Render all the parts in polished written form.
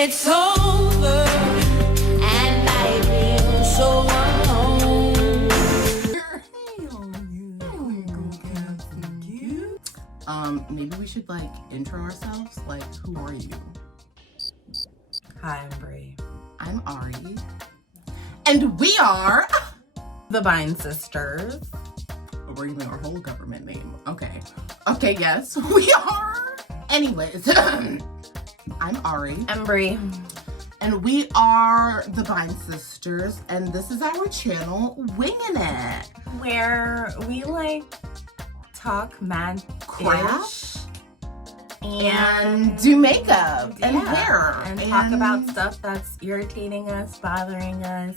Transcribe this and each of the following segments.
it's over, and I feel so alone. Maybe we should like intro ourselves. Like, who are you? Hi, I'm Brie. I'm Ari. And we are The Vine Sisters. We're using our whole government name. Okay. Okay, yes, we are. Anyways, I'm Ari. I'm Brie. And we are the Vine Sisters, and this is our channel, Winging It. Where we like talk mad Craft and do makeup and yeah, hair. and talk about stuff that's irritating us, bothering us.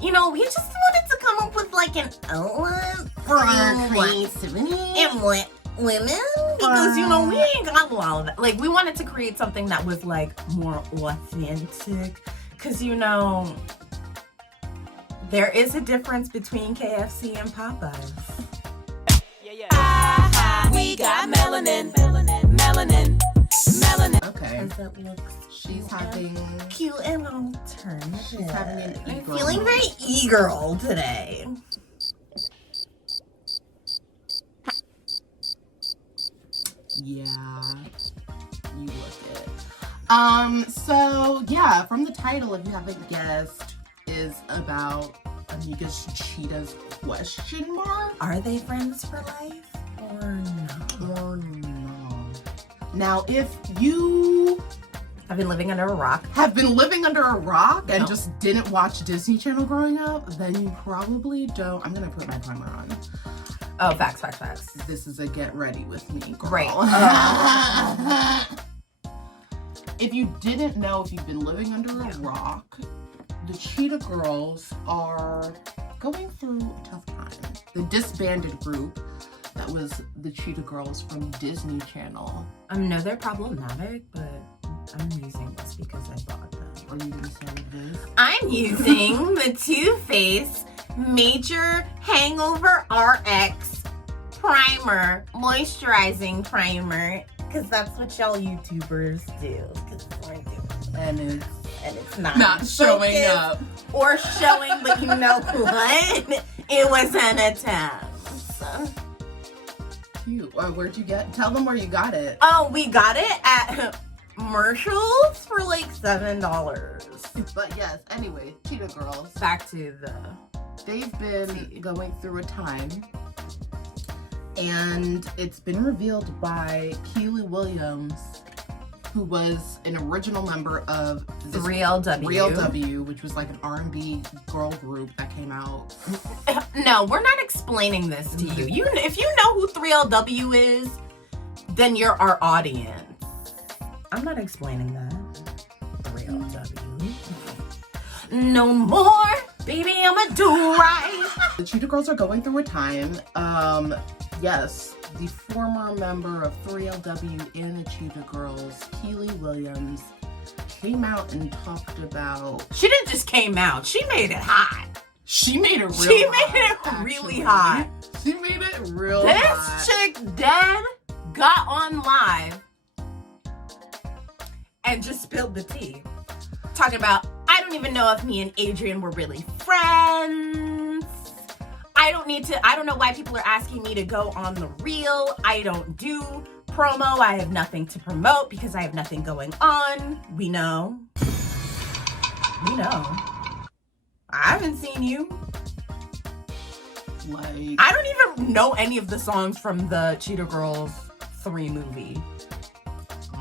You know, we just wanted to come up with like an outlet for our creativity and women, because you know, we ain't got a lot of that. Like, we wanted to create something that was like more authentic, because you know, there is a difference between KFC and Popeyes. We got melanin. Okay. Because it looks She's having cute and alternative. She's having an I'm e-girl feeling moment. very e-girl today. Yeah, you look it. So yeah, from the title, if you haven't guessed, is about Amigas Cheetahs ? Are they friends for life or no? Or no? Now, if you I've been living under a rock. have been living under a rock and No. just didn't watch Disney Channel growing up, then you probably don't. I'm gonna put my timer on. Oh, facts. This is a get ready with me, girl. Great. If you didn't know, if you've been living under a rock, the Cheetah Girls are going through a tough time. The disbanded group that was the Cheetah Girls from Disney Channel. No, they're problematic, but I'm using this because I bought them. Are you gonna say this? I'm using the Too Faced Major Hangover RX Primer, Moisturizing Primer, because that's what y'all YouTubers do. Because we're doing And it's not showing focused up. or showing, but you know what? It was an attempt. Cute. Where'd you get? Tell them where you got it. Oh, we got it at Marshalls for like $7. But yes, anyway, Cheetah Girls. Back to the... They've been going through a time, and it's been revealed by Keely Williams, who was an original member of this Real W. Real W, which was like an R&B girl group that came out. No, we're not explaining this to you. If you know who 3LW is, then you're our audience. I'm not explaining that. 3LW. No more, baby, I'ma do right. The Cheetah Girls are going through a time. Yes, the former member of 3LW and the Cheetah Girls, Keely Williams, came out and talked about... She didn't just came out. She made it hot. She made it Really hot. She made it real hot. This chick dead got on live and just spilled the tea. Talking about, I don't even know if me and Adrian were really friends. I don't know why people are asking me to go on the reel. I don't do promo. I have nothing to promote because I have nothing going on. We know. I haven't seen you. Like, I don't even know any of the songs from the Cheetah Girls 3 movie.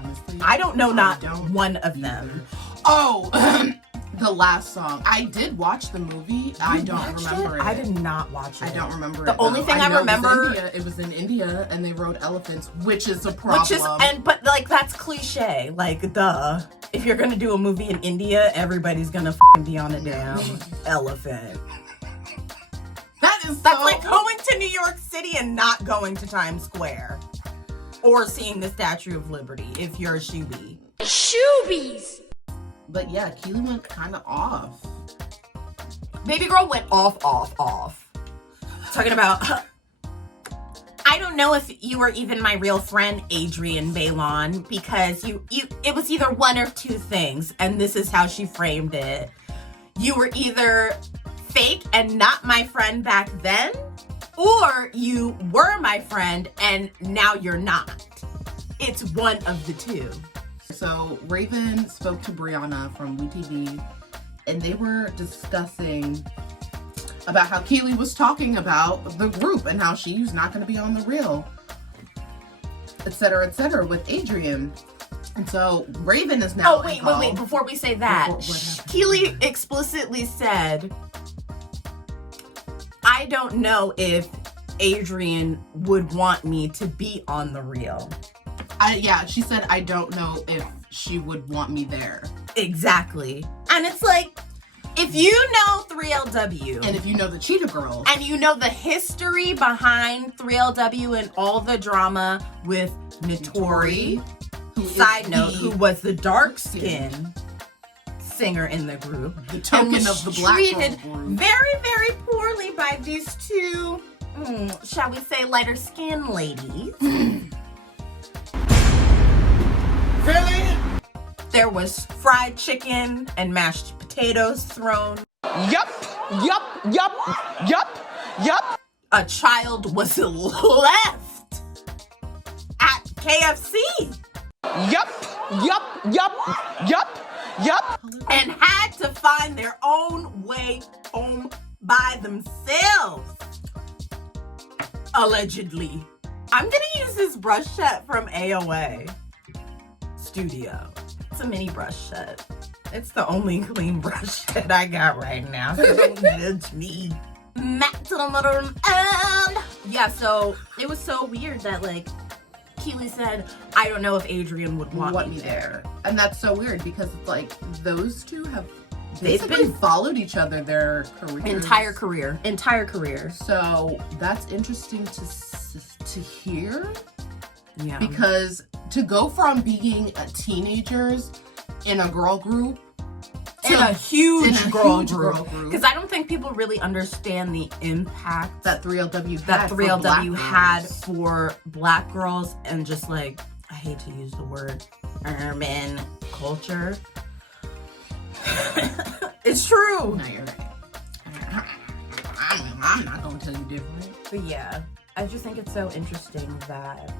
honestly, I don't know not don't one of either. them. Oh, the last song. I did watch the movie. I don't remember it. I did not watch it. I don't remember it. The only thing I know remember- it was in India, and they rode elephants, which is a problem. But like, that's cliche. Like, duh. If you're gonna do a movie in India, everybody's gonna f***ing be on a damn elephant. That's Like going to New York City and not going to Times Square. Or seeing the Statue of Liberty, if you're a shoebie. Shoobies. But yeah, Keely went kind of off. Baby girl went off. Talking about, I I don't know if you were even my real friend, Adrian Balon, because it was either one of two things, and this is how she framed it. You were either fake and not my friend back then, or you were my friend and now you're not. It's one of the two. So Raven spoke to Brianna from WeTV, and they were discussing about how Keely was talking about the group and how she's not going to be on the reel, et cetera, with Adrian. And so Raven is now. Oh, wait. Before we say that, Keely explicitly said, I don't know if Adrian would want me to be on the reel. She said, I don't know if she would want me there. Exactly. And it's like, if you know 3LW. And if you know the Cheetah Girls. And you know the history behind 3LW and all the drama with Notori. Side note, who was the dark-skinned singer in the group. The token of the black treated group. very, very poorly by these two, shall we say, lighter-skinned ladies. Really? There was fried chicken and mashed potatoes thrown. Yup. A child was left at KFC. Yup. And had to find their own way home by themselves. Allegedly. I'm gonna use this brush set from AOA Studio. It's a mini brush set. It's the only clean brush set I got right now, so don't judge me. Yeah, so it was so weird that, like, Keely said, I don't know if Adrian would want me there. And that's so weird because it's like those two have basically followed each other their careers. Entire career. So that's interesting to hear. Yeah. Because to go from being teenagers in a girl group in a huge girl group. group. Because I don't think people really understand the impact that 3LW had for black girls and just, like, I hate to use the word urban culture. It's true. No, you're right. I'm not gonna tell you different. But yeah, I just think it's so interesting that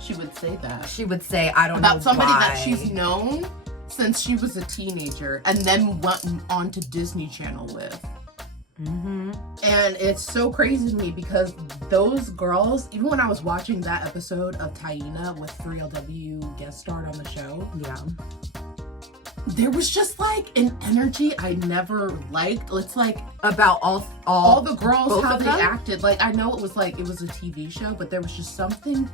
she would say that. She would say, I don't know about somebody why. that she's known since she was a teenager and then went on to Disney Channel with. Mm-hmm. And it's so crazy to me because those girls, even when I was watching that episode of Taina with 3LW guest starred on the show, there was just like an energy I never liked. It's like about all the girls, how they acted. Like, I know it was a TV show, but there was just something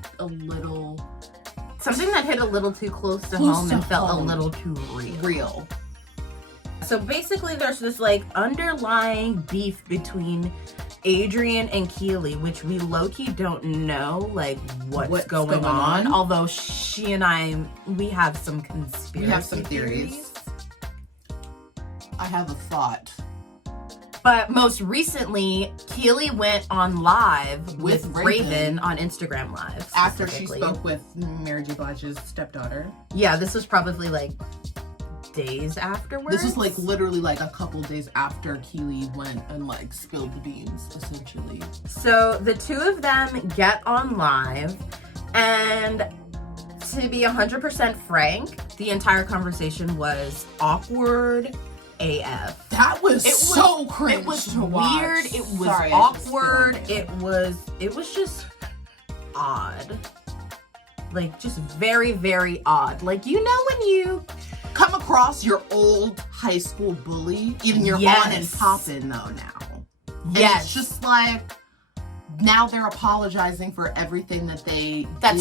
something that hit a little too close to home and felt a little too real. So basically there's this, like, underlying beef between Adrian and Keely, which we low-key don't know, like, what's going on. Although she and we have some conspiracy theories. I have a thought. But most recently, Keely went on live with Raven on Instagram Live. After she spoke with Mary J. Blige's stepdaughter. Yeah, this was probably, like, days afterwards. This was, like, literally, like, a couple days after Keely went and, like, spilled the beans, essentially. So the two of them get on live, and to be 100% frank, the entire conversation was awkward AF. That was so cringe. It was to watch. weird. It was awkward. It was just odd. Like, just very, very odd. Like, you know when you come across your old high school bully, even you're on and popping though now. Yes. It's just like, now they're apologizing for everything that's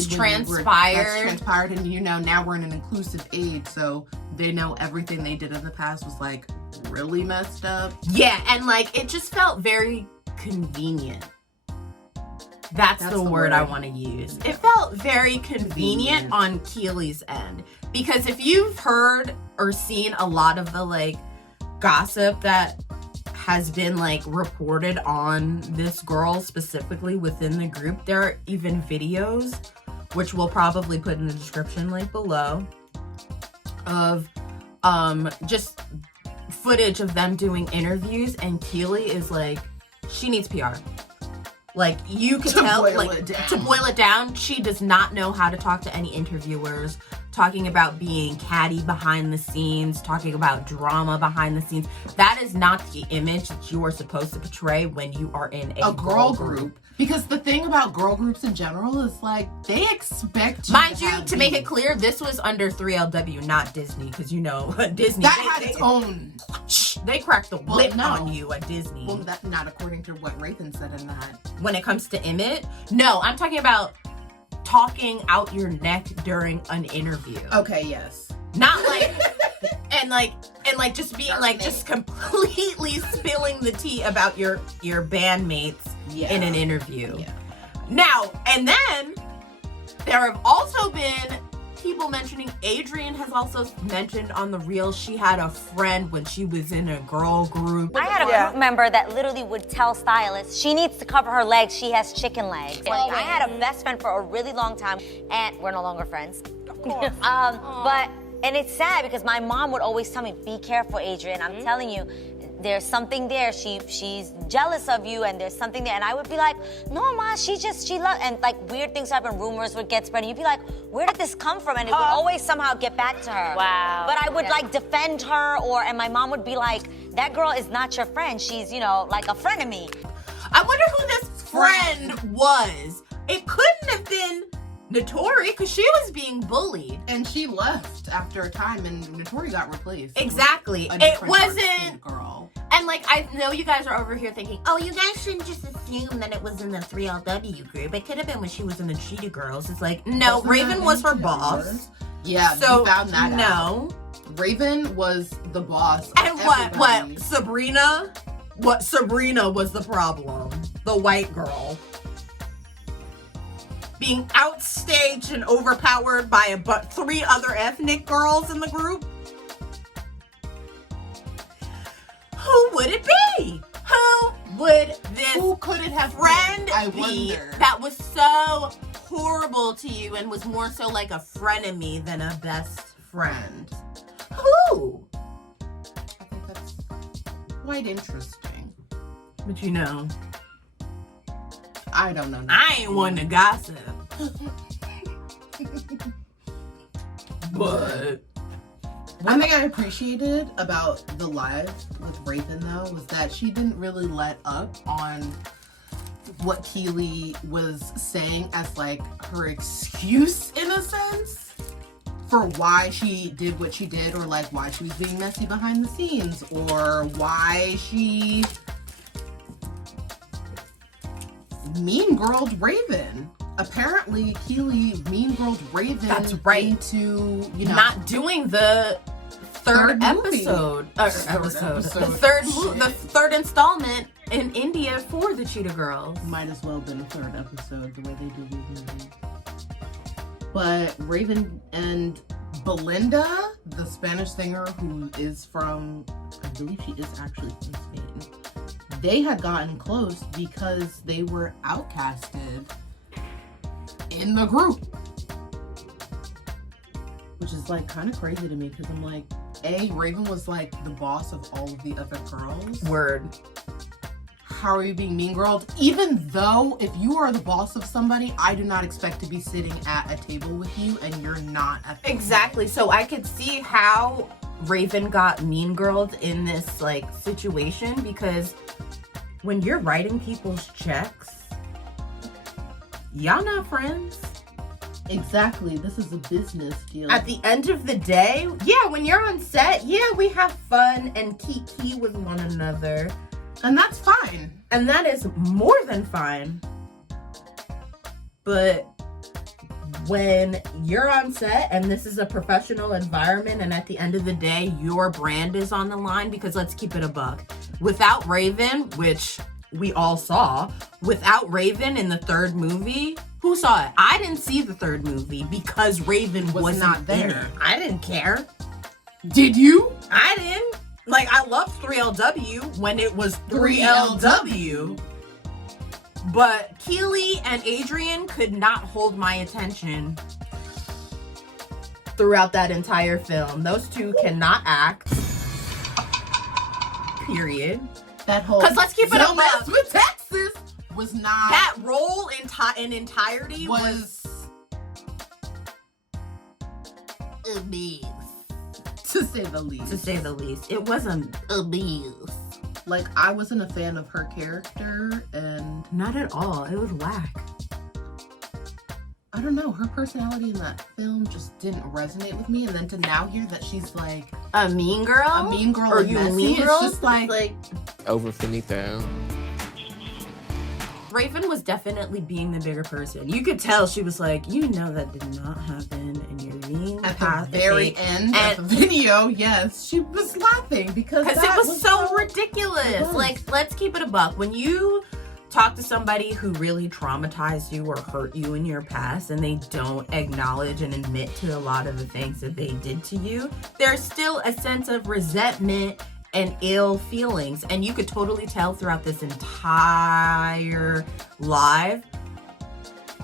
transpired. And you know, now we're in an inclusive age, so they know everything they did in the past was, like, really messed up. Yeah, and, like, it just felt very convenient. That's the word I want to use. It felt very convenient on Keely's end. Because if you've heard or seen a lot of the, like, gossip that has been like reported on this girl specifically within the group. There are even videos, which we'll probably put in the description link below, of just footage of them doing interviews, and Keely is like, she needs PR. Like, you can tell, like, to boil it down, she does not know how to talk to any interviewers, talking about being catty behind the scenes, talking about drama behind the scenes. That is not the image that you are supposed to portray when you are in a girl group. Because the thing about girl groups in general is, like, they expect you Mind you, to make it clear, this was under 3LW, not Disney, because, you know, Disney... That had its own... They cracked the whip on you at Disney. Well, that's not according to what Raven said in that. When it comes to image? No, I'm talking about talking out your neck during an interview. Okay, yes. Not like... and just being like, just completely spilling the tea about your bandmates in an interview. Yeah. Now, and then there have also been people mentioning, Adrienne has also mentioned on the reel she had a friend when she was in a girl group. I had a group member that literally would tell stylists she needs to cover her legs, she has chicken legs. Like, I had a best friend for a really long time, and we're no longer friends. Of course. And it's sad because my mom would always tell me, be careful, Adrienne. I'm telling you, there's something there. She's jealous of you, and there's something there. And I would be like, no, Ma, she loves, and like weird things happen, rumors would get spread. And you'd be like, where did this come from? And it would always somehow get back to her. Wow. But I would like defend her, and my mom would be like, that girl is not your friend. She's, you know, like a friend of me. I wonder who this friend was. It couldn't have been Notori, because she was being bullied. And she left after a time, and Notori got replaced. Exactly. It wasn't... girl. And like, I know you guys are over here thinking, oh, you guys shouldn't just assume that it was in the 3LW group. It could have been when she was in the Cheetah Girls. It's like, no, Raven was her boss. Yeah, so we found that out. No. Raven was the boss. And what? Sabrina? What? Sabrina was the problem. The white girl. Being outstaged and overpowered by three other ethnic girls in the group? Who would it be? Who would this Who could it have friend been? I be wonder. that was so horrible to you and was more so like a frenemy than a best friend? Who? I think that's quite interesting. But you know, I don't know. I ain't one to gossip. But one thing I appreciated about the live with Raven, though, was that she didn't really let up on what Keely was saying as, like, her excuse, in a sense, for why she did what she did, or, like, why she was being messy behind the scenes, or why she mean-girled Raven. Apparently, Keely mean-girled Raven. That's right. Into, you know, not doing the third episode. The third installment in India for the Cheetah Girls. Might as well have been a third episode, the way they do these movies. But Raven and Belinda, the Spanish singer who is from, I believe she is actually from Spain, they had gotten close because they were outcasted in the group. Which is like kind of crazy to me because I'm like, Raven was like the boss of all of the other girls. Word. How are you being mean-girled? Even though if you are the boss of somebody, I do not expect to be sitting at a table with you and you're not at the Exactly. So I could see how Raven got mean-girled in this like situation, because when you're writing people's checks, y'all not friends. Exactly. This is a business deal. At the end of the day, yeah, when you're on set, yeah, we have fun and kiki with one another. And that's fine. And that is more than fine. But when you're on set and this is a professional environment, and at the end of the day, your brand is on the line, because let's keep it a buck. Without Raven, which we all saw, without Raven in the third movie, who saw it? I didn't see the third movie because Raven was not there. I didn't care. Did you? I didn't. Like, I loved 3LW when it was 3LW. But Keely and Adrian could not hold my attention throughout that entire film. Those two cannot act. Period. That whole... Because let's keep it Don't mess up. with Texas was not... That role in entirety was abuse. To say the least. To say the least. It wasn't abuse. Like, I wasn't a fan of her character, and... Not at all. It was whack. I don't know, her personality in that film just didn't resonate with me, and then to now hear that she's like... A mean girl? A mean girl Or and you messy, mean girl? it's just like... Over finito. Raven was definitely being the bigger person. You could tell she was like, you know that did not happen, and you're mean. At the very end of the video, yes, she was laughing because it was so ridiculous. Like, let's keep it a buck. When you talk to somebody who really traumatized you or hurt you in your past and they don't acknowledge and admit to a lot of the things that they did to you, there's still a sense of resentment and ill feelings. And you could totally tell throughout this entire live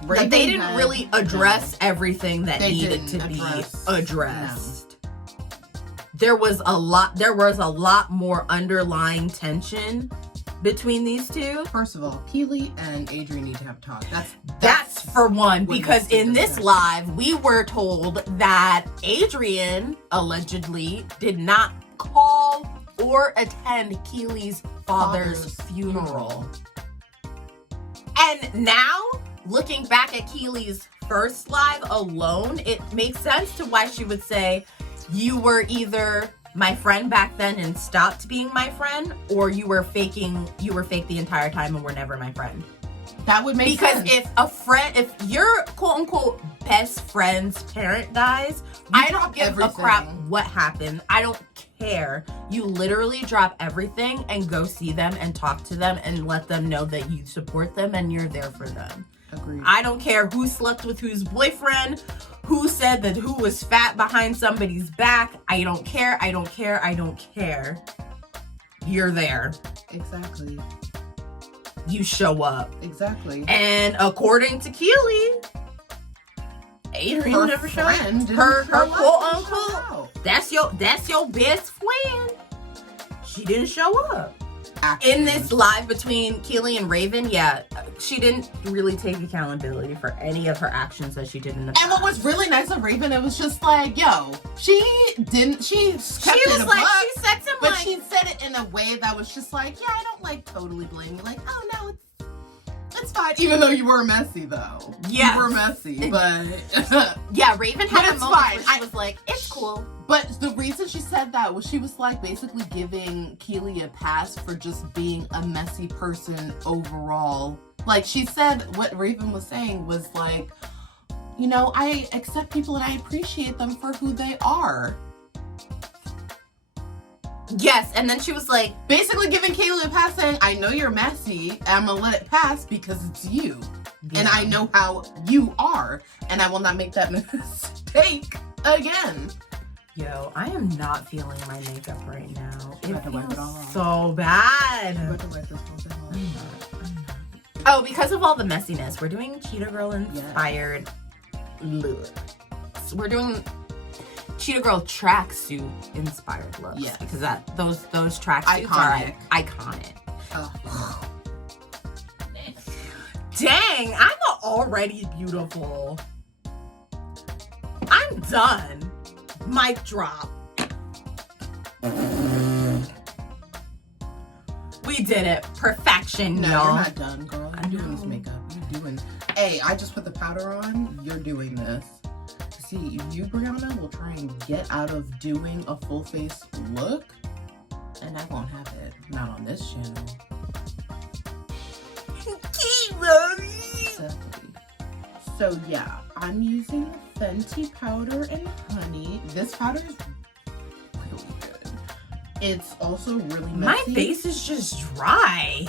that they didn't really address everything that needed to be addressed. No. There was a lot more underlying tension between these two. First of all, Keely and Adrian need to have a talk. That's for one, because in this live, we were told that Adrian allegedly did not call or attend Keely's father's funeral. And now, looking back at Keely's first live alone, it makes sense to why she would say, you were either my friend back then and stopped being my friend, or you were fake the entire time and were never my friend. That would make sense. Because if your quote unquote best friend's parent dies, I don't give a crap what happened. I don't care. You literally drop everything and go see them and talk to them and let them know that you support them and you're there for them. Agreed. I don't care who slept with whose boyfriend, who said that who was fat behind somebody's back. I don't care. I don't care. I don't care. You're there. Exactly. You show up. Exactly. And according to Keely, Adrian never showed up. Her quote unquote, that's your best friend. She didn't show up. Actually. In this live between Keely and Raven, yeah, she didn't really take accountability for any of her actions that she did in the past. And what was really nice of Raven, it was just like, yo, she said she said it in a way that was just like, yeah, I don't like totally blame you. Like, oh no, it's fine. Even though you were messy though. Yeah. You were messy, but yeah, Raven had a moment where she was like, it's cool. But the reason she said that was she was like basically giving Keely a pass for just being a messy person overall. Like she said, what Raven was saying was like, you know, I accept people and I appreciate them for who they are. Yes, and then she was like, basically giving Keely a pass saying, I know you're messy, and I'm gonna let it pass because it's you. Yeah. And I know how you are, and I will not make that mistake again. Yo, I am not feeling my makeup right now. It feels so bad. Oh, because of all the messiness, we're doing Cheetah Girl inspired looks. We're doing Cheetah Girl tracksuit inspired looks. Yes. Because those tracksuits are iconic. Oh. Dang, I'm already beautiful. I'm done. Mic drop. We did it. Perfection, no, y'all. You're not done, girl. You're doing this makeup. You're doing... Hey, I just put the powder on. You're doing this. See, you, Brianna, will try and get out of doing a full face look, and I won't have it. Not on this channel. Exactly. So yeah, I'm using Fenty powder and honey. This powder is really good. It's also really messy. My face is just dry. I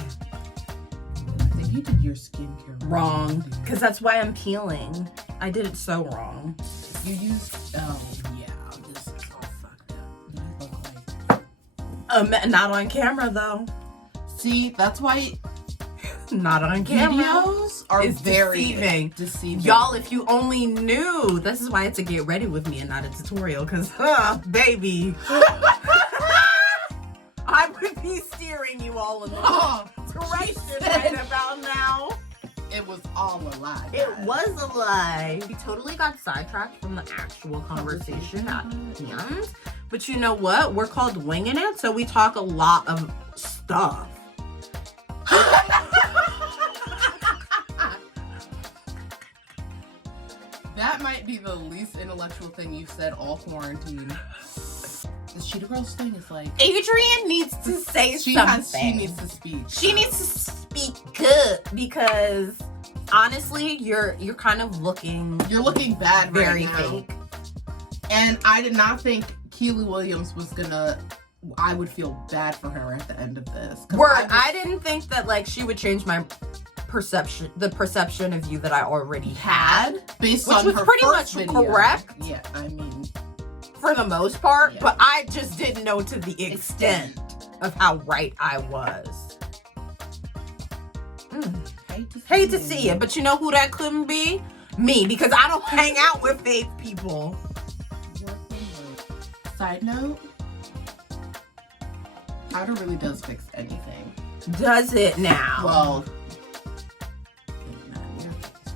think you did your skincare wrong. Because that's why I'm peeling. I did it so wrong. You used, oh yeah, this is all fucked up. You look like... Not on camera though. See, that's why Not on camera. videos are It's very deceiving. Y'all, if you only knew. This is why it's a get ready with me and not a tutorial. Because, baby. I would be steering you all in the direction right about now. It was all a lie. It was a lie. We totally got sidetracked from the actual conversation at hand. But you know what? We're called Winging It, so we talk a lot of stuff. That might be the least intellectual thing you've said all quarantine. The Cheetah Girls thing is like... Adrian needs to say something. She needs to speak. She needs to speak good because honestly, you're kind of looking... You're looking bad very right now. fake. And I did not think Keely Williams was gonna... I would feel bad for her at the end of this. I didn't think that like she would change my perception, the perception of you that I already had, based which on was her pretty first much video. correct. Yeah, I mean, for the most part, Yeah. but I just didn't know to the extent of how right I was. Hate to see it, but you know who that couldn't be? Me, because I don't hang out with fake people. Side note, powder really does fix anything. Does it now? Well,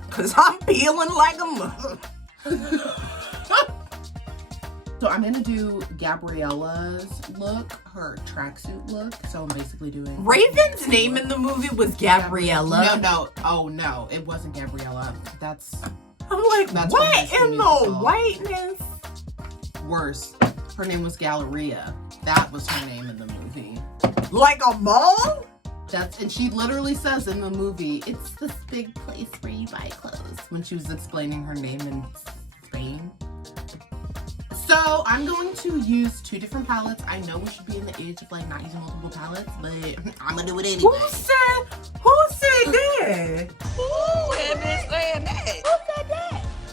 Because I'm feeling like a mother. so I'm gonna do Gabriella's look, her tracksuit look. So I'm basically doing... Raven's name in the movie was Gabriella. No, oh no, it wasn't Gabriella. That's I'm like, That's what from Disney in the Musical. whiteness? worse. Her name was Galleria. That was her name in the movie. Like a mall? And she literally says in the movie, it's this big place where you buy clothes, when she was explaining her name in Spain. So I'm going to use 2 different palettes. I know we should be in the age of like not using multiple palettes, but I'm gonna do it anyway. Who said that? Who had been saying that?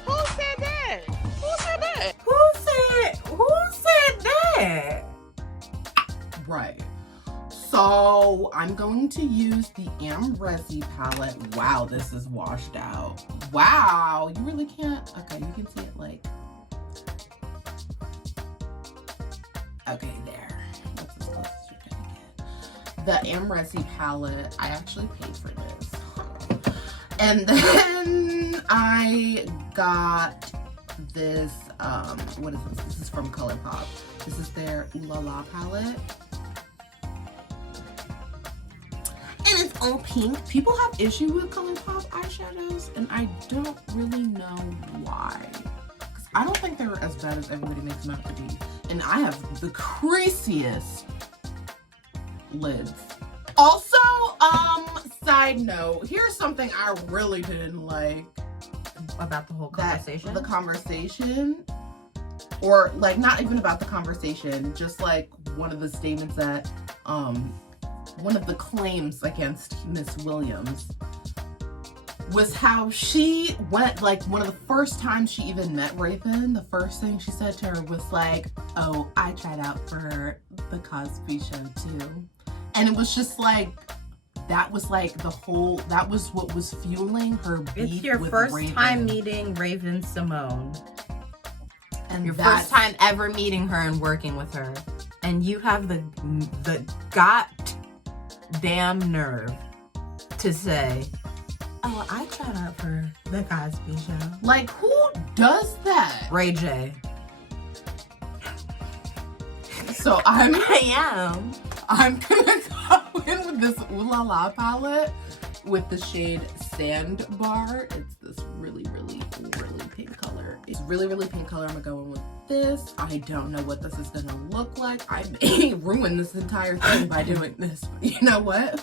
Who said that? Who said that? Who said that? Who said that? Right. So I'm going to use the Resi palette. Wow, this is washed out. Wow, you really can't. Okay, you can see it like. Okay, there. That's as close as you're gonna get. The Resi palette, I actually paid for this. And then I got this, what is this? This is from ColourPop. This is their Ooh La La palette. And it's all pink. People have issue with ColourPop eyeshadows, and I don't really know why. Because I don't think they're as bad as everybody makes them out to be. And I have the creasiest lids. Also, side note, here's something I really didn't like. About the whole conversation? The conversation, or like not even about the conversation, just like one of the statements that, one of the claims against Miss Williams was how she went, like one of the first times she even met Raven, the first thing she said to her was like, oh, I tried out for the Cosby Show too. And it was just like, that was like the whole, that was what was fueling her beef It's your with first Raven. time meeting Raven Simone. And Your first time ever meeting her and working with her. And you have the goddamn nerve to say, oh, I tried out for the Cosby Show. Like, who does that? Ray J. So I am. I'm gonna go in with this Ooh La La palette with the shade Sandbar. It's this really, really, really pink color. It's really, really pink color. I'm gonna go in with this. I don't know what this is gonna look like. I may ruin this entire thing by doing this. But you know what?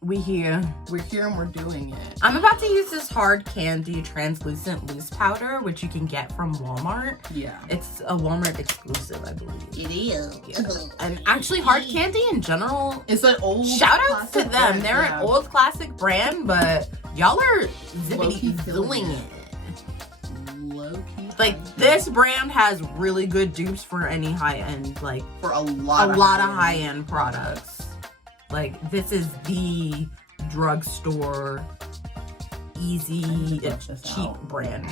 We're here and we're doing it. I'm about to use this Hard Candy translucent loose powder, which you can get from Walmart. Yeah. It's a Walmart exclusive, I believe. It is. Yeah. And actually, Hard Candy in general, It's an old shout outs to classic them. brand, They're yeah. an old classic brand, but y'all are Low-key zippity killing doing it. it. Low-key Like, this brand has really good dupes for any high-end, like, For a lot of high-end products. Like, this is the drugstore, easy, cheap brand.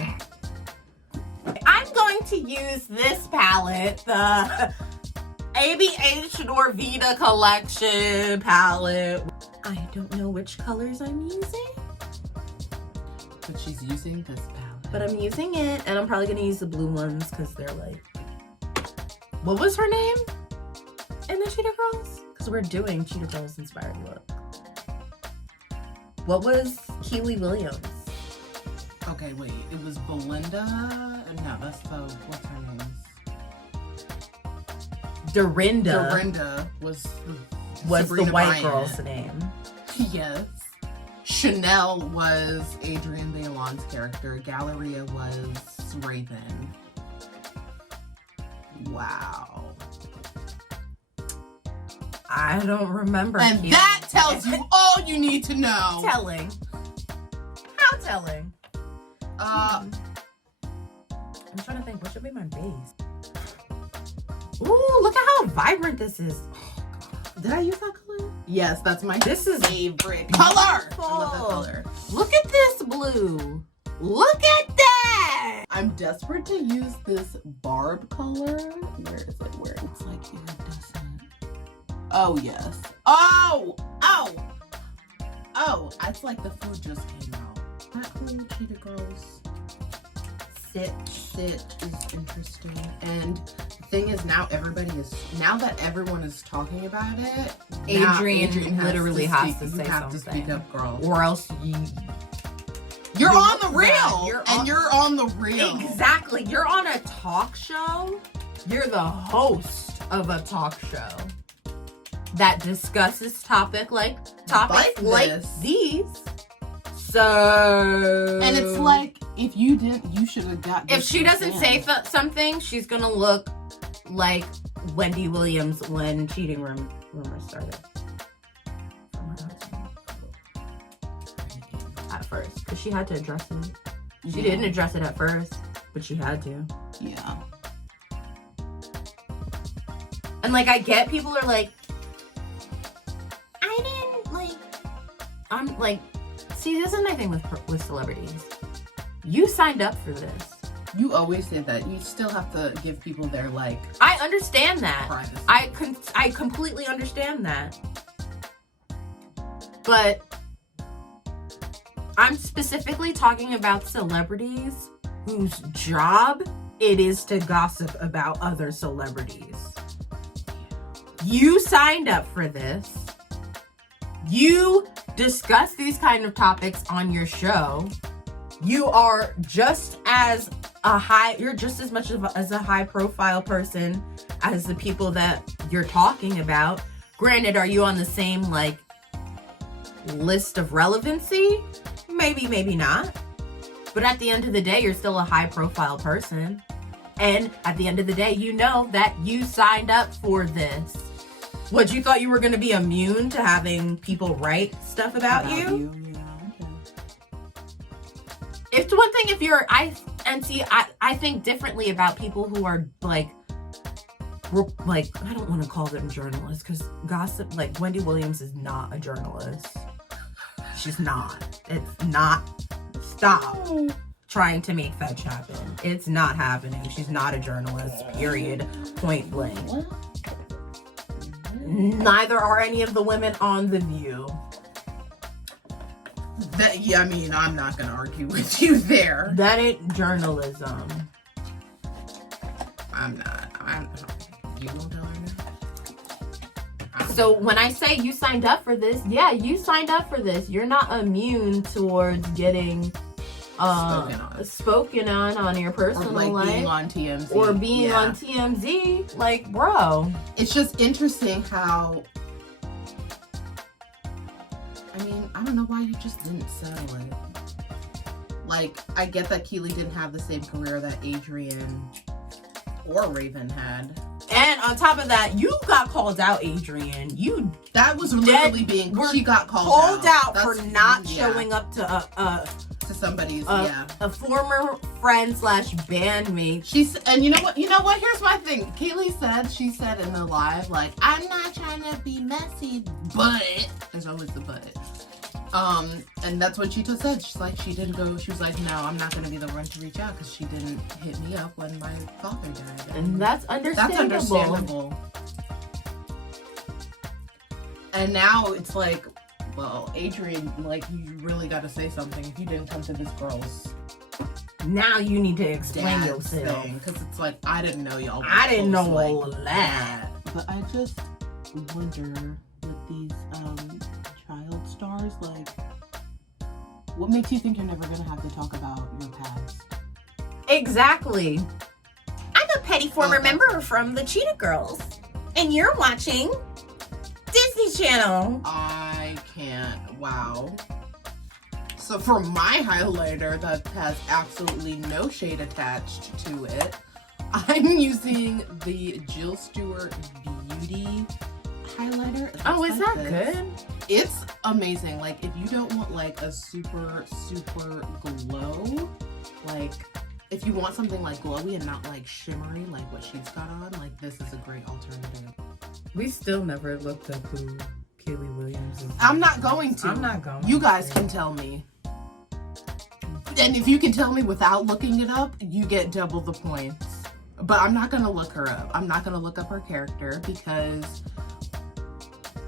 I'm going to use this palette, the ABH Norvita Collection palette. I don't know which colors I'm using. But she's using this palette. But I'm using it, and I'm probably gonna use the blue ones because they're like... What was her name in the Cheetah Girls? Because we're doing Cheetah Girls inspired look. What was Keely Williams? Okay, wait. It was Belinda? No, that's the... What's her name? Dorinda. Dorinda was Sabrina the white Bryant. girl's name. Yes. Chanel was Adrienne Bailon's character. Galleria was Raven. Wow. I don't remember. And Keely. that tells you all you need to know. Telling. How telling? Uh, I'm trying to think, what should be my base? Ooh, look at how vibrant this is. Did I use that color? yes, that's my This is favorite color. I love that beautiful. color. Look at this blue. Look at that. I'm desperate to use this barb color. Where is it? Where it looks like iridescent. Oh, yes. Oh! It's like the food just came out. That whole Cheetah Girls sit is interesting. And the thing is, now that everyone is talking about it, Adrienne literally has to you say have to something. speak up, girl. Or else You're on the reel! You're You're on the reel. Exactly. You're on a talk show. You're the host of a talk show that discusses topics like this. these. So, And it's like, if you didn't, you should have got if this she doesn't say consent. something, she's gonna look like Wendy Williams when cheating rumors started. From her husband. At first, because she had to address it. She didn't address it at first, but she had to. Yeah. And like, I get people are like, I didn't like. I'm like, see, this is my thing with celebrities. You signed up for this. You always say that. You still have to give people their, like, I understand that. privacy. I completely understand that. But I'm specifically talking about celebrities whose job it is to gossip about other celebrities. You signed up for this. You discuss these kind of topics on your show. You are just as you're just as much as a high profile person as the people that you're talking about. Granted, are you on the same like list of relevancy? Maybe, maybe not. But at the end of the day, you're still a high profile person. And at the end of the day, you know that you signed up for this. What, you thought you were going to be immune to having people write stuff about you? Yeah, okay. It's one thing if you're, I think differently about people who are like, I don't want to call them journalists because gossip, like Wendy Williams is not a journalist. She's not. It's not. Stop trying to make fetch happen. It's not happening. She's not a journalist, period. Point blank. Neither are any of the women on The View. I mean, I'm not going to argue with you there. That ain't journalism. I'm not. You gonna tell her now? So when I say you signed up for this, yeah, you signed up for this. You're not immune towards getting spoken on your personal or like life. being on TMZ. Or being on TMZ. Like, bro. It's just interesting how, I mean, I don't know why you just didn't settle it. Like, I get that Keely didn't have the same career that Adrienne or Raven had. And on top of that, you got called out, Adrienne. That was literally she got called out That's, for not showing up to to somebody's, a former friend / bandmate. And you know what? Here's my thing. She said in the live, like, I'm not trying to be messy, but there's always the but. And that's what Cheetah said. She's like, she was like, no, I'm not gonna be the one to reach out because she didn't hit me up when my father died. And that's understandable. And now it's like, well, Adrian, like, you really got to say something if you didn't come to this girl's. Now you need to explain yourself. Because it's like, I didn't know y'all. I didn't know all of that. But I just wonder with these child stars, like, what makes you think you're never going to have to talk about your past? Exactly. I'm a petty former member from the Cheetah Girls. And you're watching Disney Channel. I can't. Wow. So for my highlighter that has absolutely no shade attached to it, I'm using the Jill Stewart Beauty highlighter. Oh, is that good? It's amazing. Like, if you don't want like a super glow, like if you want something like glowy and not like shimmery like what she's got on, like this is a great alternative. We still never looked up who Kaylee Williams is. I'm not going to. You guys can tell me. And if you can tell me without looking it up, you get double the points. But I'm not going to look her up. I'm not going to look up her character because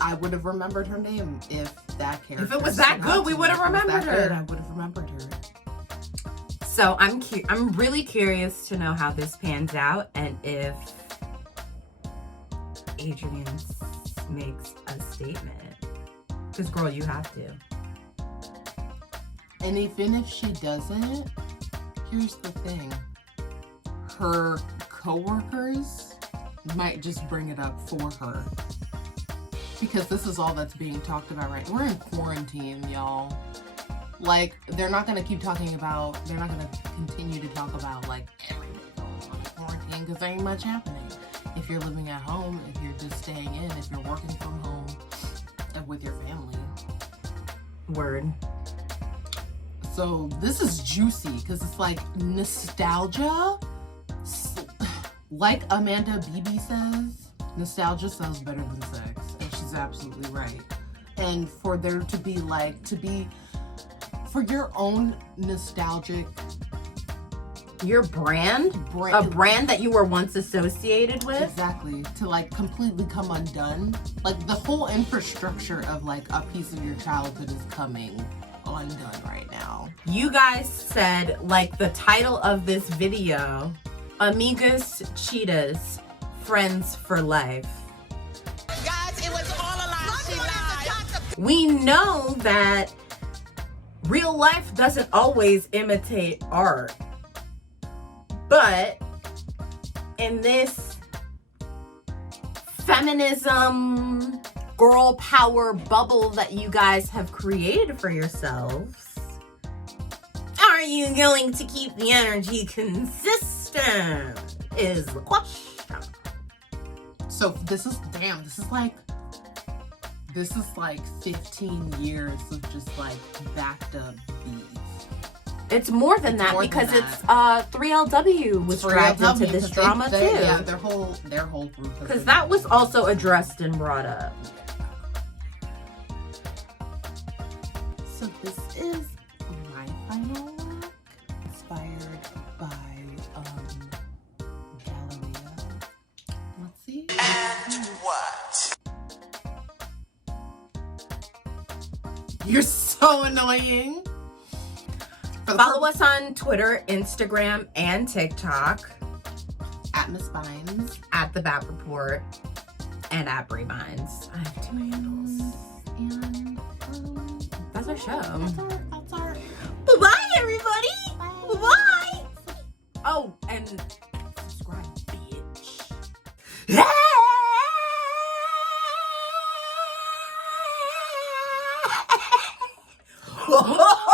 I would have remembered her name if that character. If it was that good, we would have remembered her. I would have remembered her. So I'm really curious to know how this pans out and if Adrian makes a statement. Because, girl, you have to. And even if she doesn't, here's the thing. Her coworkers might just bring it up for her. Because this is all that's being talked about right now. We're in quarantine, y'all. Like, they're not going to continue to talk about, like, everything going on in quarantine because there ain't much happening. If you're living at home, if you're just staying in, if you're working from home with your family. Word. So this is juicy because it's like nostalgia. Like Amanda Beebe says, nostalgia sells better than sex. And she's absolutely right. And for there to be for your own nostalgic, your brand, a brand that you were once associated with, exactly, to like completely come undone. Like the whole infrastructure of like a piece of your childhood is coming undone right now. You guys said, like, the title of this video, Amigas Cheetahs Friends For Life. Guys, it was all a lie. She lied. We know that real life doesn't always imitate art. But in this feminism, girl power bubble that you guys have created for yourselves, are you going to keep the energy consistent is the question. So this is like 15 years of just like backed up beef. It's more than that because it's 3LW was dragged into this drama too. Yeah, their whole group. Because that was also addressed and brought up. So this is my final look, inspired by GRWM. Let's see. And what? You're so annoying. Follow us on Twitter, Instagram, and TikTok. At Miss Vines. At the B.A.P Report. And at Brie Vines. I have 2 handles. And that's our show. That's our. Bye-bye, everybody. Bye. Oh, and subscribe, bitch. Oh!